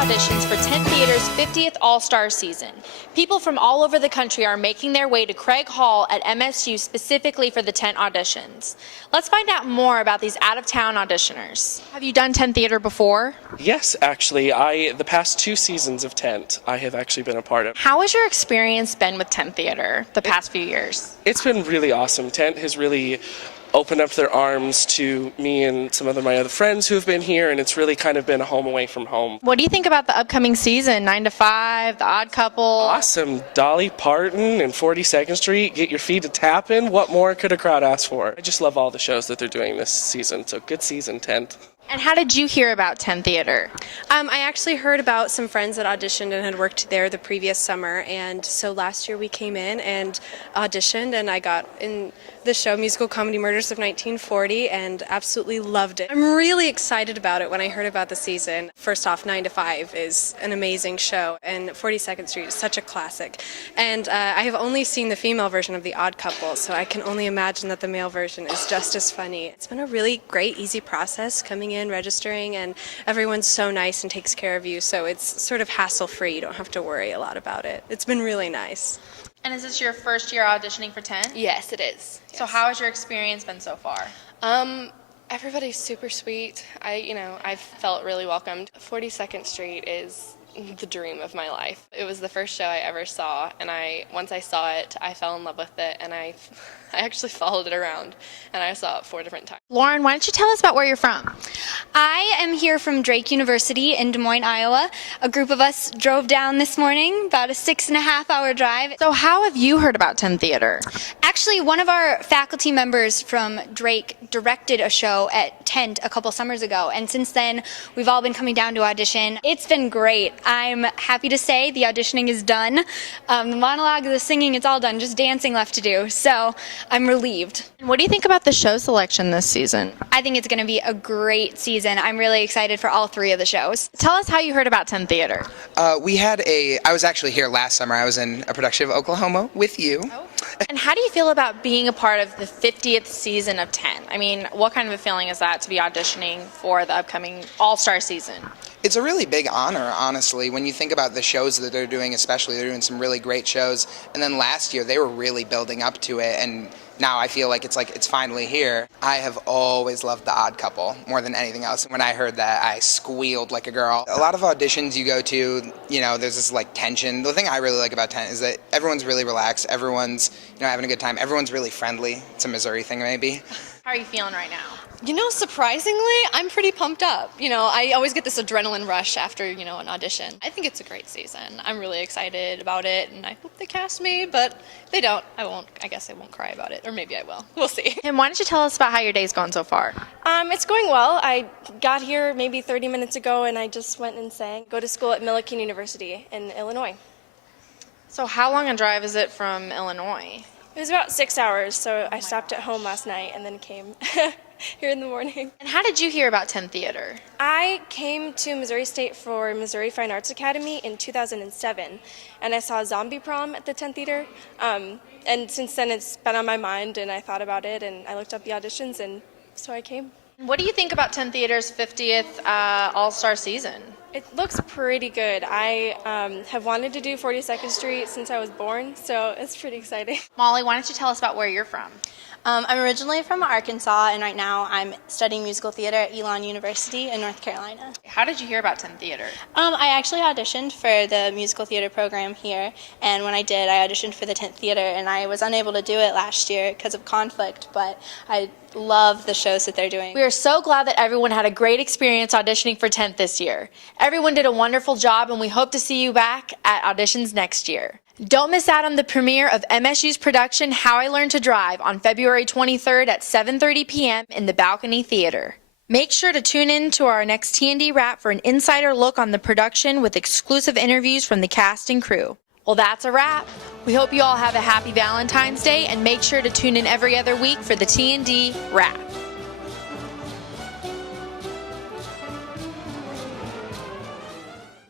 auditions for Tent Theater's 50th All-Star season. People from all over the country are making their way to Craig Hall at MSU specifically for the Tent auditions. Let's find out more about these out-of-town auditioners. Have you done Tent Theater before? Yes, actually. The past 2 seasons of Tent, I have actually been a part of. How has your experience been with Tent Theater the past few years? It's been really awesome. Tent has really opened up their arms to me and some of my other friends who have been here, and it's really kind of been a home away from home. What do you think about the upcoming season, 9 to 5, The Odd Couple? Awesome. Dolly Parton and 42nd Street, get your feet to tapping. What more could a crowd ask for? I just love all the shows that they're doing this season, so good season, Tent. And how did you hear about Tent Theater? I actually heard about some friends that auditioned and had worked there the previous summer, and so last year we came in and auditioned, and I got in the show Musical Comedy Murders of 1940 and absolutely loved it. I'm really excited about it when I heard about the season. First off, 9 to 5 is an amazing show, and 42nd Street is such a classic. And I have only seen the female version of The Odd Couple, so I can only imagine that the male version is just as funny. It's been a really great, easy process coming in, registering, and everyone's so nice and takes care of you, so it's sort of hassle-free. You don't have to worry a lot about it. It's been really nice. And is this your first year auditioning for Tent? Yes, it is. So how has your experience been so far? Everybody's super sweet. I felt really welcomed. 42nd Street is the dream of my life. It was the first show I ever saw, and once I saw it, I fell in love with it, and I actually followed it around, and I saw it 4 different times. Lauren, why don't you tell us about where you're from? I am here from Drake University in Des Moines, Iowa. A group of us drove down this morning, about a 6.5-hour drive. So how have you heard about Tent Theater? Actually, one of our faculty members from Drake directed a show at Tent a couple summers ago, and since then, we've all been coming down to audition. It's been great. I'm happy to say the auditioning is done. The monologue, the singing, it's all done, just dancing left to do. So I'm relieved. What do you think about the show selection this season? I think it's going to be a great season. I'm really excited for all 3 of the shows. Tell us how you heard about Tent Theater. I was actually here last summer. I was in a production of Oklahoma with you. Oh. And how do you feel about being a part of the 50th season of Tent? I mean, what kind of a feeling is that to be auditioning for the upcoming All-Star season? It's a really big honor, honestly, when you think about the shows that they're doing, especially. They're doing some really great shows. And then last year, they were really building up to it, and now I feel like it's finally here. I have always loved The Odd Couple more than anything else. When I heard that, I squealed like a girl. A lot of auditions you go to, there's this tension. The thing I really like about Tent is that everyone's really relaxed. Everyone's, having a good time. Everyone's really friendly. It's a Missouri thing, maybe. How are you feeling right now? Surprisingly, I'm pretty pumped up. I always get this adrenaline rush after, an audition. I think it's a great season. I'm really excited about it, and I hope they cast me, but if they don't, I guess I won't cry about it, or maybe I will. We'll see. And why don't you tell us about how your day's going so far? It's going well. I got here maybe 30 minutes ago, and I just went and sang. Go to school at Millikan University in Illinois. So how long a drive is it from Illinois? It was about 6 hours, so I stopped at home last night and then came here in the morning. And how did you hear about Tent Theater? I came to Missouri State for Missouri Fine Arts Academy in 2007, and I saw Zombie Prom at the Tent Theater. And since then, it's been on my mind, and I thought about it, and I looked up the auditions, and so I came. What do you think about Tent Theater's 50th All-Star season? It looks pretty good. I have wanted to do 42nd Street since I was born, so it's pretty exciting. Molly, why don't you tell us about where you're from? I'm originally from Arkansas, and right now I'm studying musical theater at Elon University in North Carolina. How did you hear about Tent Theater? I actually auditioned for the musical theater program here, and when I did, I auditioned for the Tent Theater, and I was unable to do it last year because of conflict, but I love the shows that they're doing. We are so glad that everyone had a great experience auditioning for Tent this year. Everyone did a wonderful job, and we hope to see you back at auditions next year. Don't miss out on the premiere of MSU's production, How I Learned to Drive, on February 23rd at 7:30 p.m. in the Balcony Theater. Make sure to tune in to our next T&D Wrap for an insider look on the production with exclusive interviews from the cast and crew. Well, that's a wrap. We hope you all have a happy Valentine's Day, and make sure to tune in every other week for the T&D Wrap.